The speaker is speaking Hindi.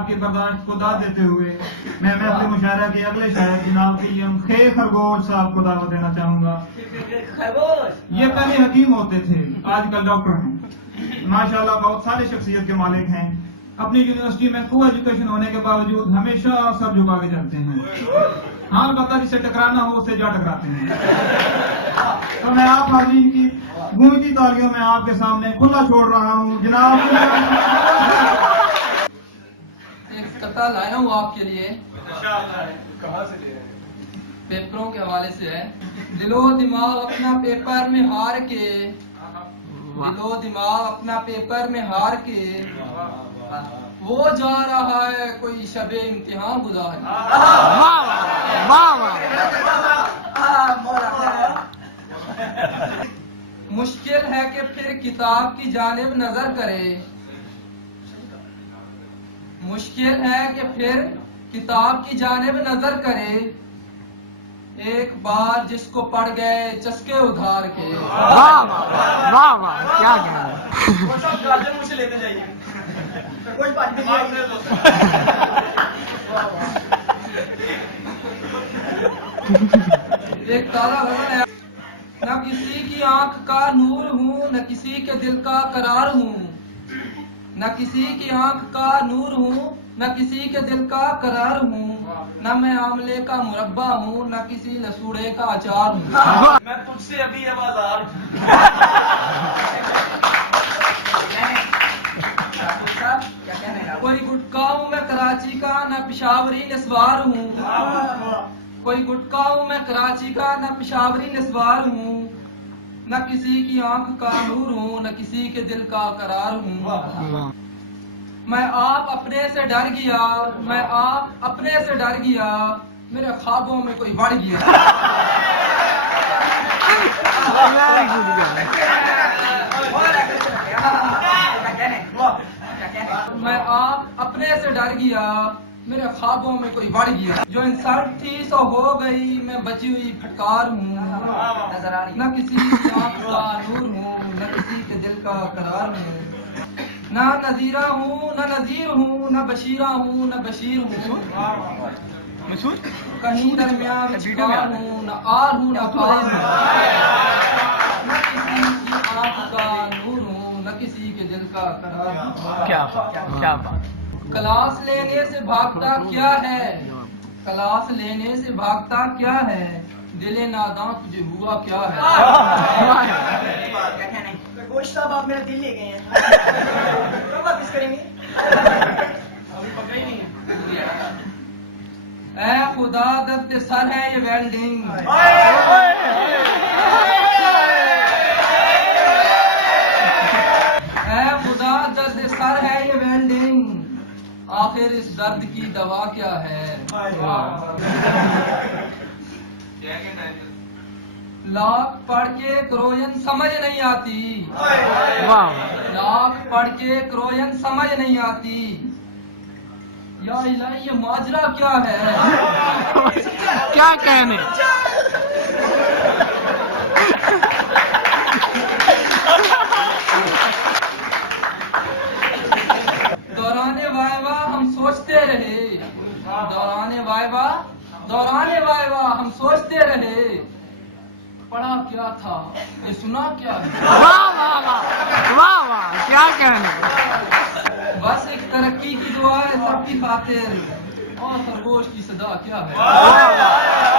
आपकी बर्दाश्त को दाद देते हुए मैं अपने मुशायरा के अगले शायर जनाब खे खरगोश साहब को दावत देना चाहूंगा। ये पहले हकीम होते थे, आजकल डॉक्टर हैं। माशाल्लाह बहुत सारे शख्सियत के मालिक हैं। अपनी यूनिवर्सिटी में को एजुकेशन होने के बावजूद हमेशा सर झुका के चलते हैं। हाँ अलबत्ता जिससे टकराना हो उससे जा टकराते हैं। तो मैं आप हाज़रीन की गूंजती तालियों में आपके सामने खुला छोड़ रहा हूँ जनाब। एक कथा लाया हूँ आपके लिए, कहाँ से ले? पेपरों के हवाले से है। दिलो दिमाग अपना पेपर में हार के, दिलो दिमाग अपना पेपर में हार के, वो जा रहा है कोई शबे इम्तिहान गुजार। मुश्किल है कि फिर किताब की जानिब नजर करे, मुश्किल है कि फिर किताब की जानिब नजर करे, एक बार जिसको पड़ गए चस्के उधार के। वाह वाह वाह, क्या कहना। मुझे लेते जाइए। कोई बात नहीं। एक ताज़ा गज़ल है। न किसी की आंख का नूर हूँ, न किसी के दिल का करार हूँ, न किसी की आंख का नूर हूँ, न किसी के दिल का करार हूँ, न मैं आमले का मुरब्बा हूँ, न किसी लसूड़े का अचार हूँ। मैं तुझसे अभी है बाजार। कोई गुटका हूँ मैं कराची का, न पिशावरी नस्वार हूँ, कोई गुटका हूँ मैं कराची का, न पिशावरी नस्वार हूँ, न किसी की आंख का नूर हूँ, न किसी के दिल का करार हूँ। मैं आप अपने से डर गया, मैं आप अपने से डर गया, मेरे ख्वाबों में कोई बढ़ गया। मैं आप अपने से डर गया, मेरे ख्वाबों में कोई बढ़ गया। जो इंसान थी सो हो गई, मैं बची हुई फटकार हूँ, न किसी की आंख का नूर हूँ, न किसी के दिल का करार हूँ, न नजीरा हूँ न नजीर हूँ, न बशीरा हूँ न बशीर हूँ, कहीं दरमियान विचकार हूँ, न आर हूँ न पार हूँ, न किसी की आंख का नूर हूँ, न किसी के दिल का करार हूँ। क्या बात। क्लास लेने से भागता क्या है, क्लास लेने से भागता क्या है, दिले नादां तुझे हुआ क्या है। गोश्त साहब आप मेरा दिल ले गए हैं। कब वापिस करेंगे? अभी पकड़ा ही नहीं है। ऐ खुदा दर्द सर है ये वेल्डिंग, ऐ खुदा दर्द सर है ये वेल्डिंग, आखिर इस दर्द की दवा क्या है। लाख पढ़ के क्रोयन समझ नहीं आती, लाख पढ़ के क्रोयन समझ नहीं आती, या इलाही ये माजरा क्या है। क्या कहने। दौराने वायवा हम सोचते रहे, दौराने वायवा हम सोचते रहे, पढ़ा क्या था ये सुना क्या है। वाह वाह वाह वाह वाह, क्या कहने। बस एक तरक्की की दुआ है सबकी खातिर, और खरगोश की सदा क्या है। वाह वाह।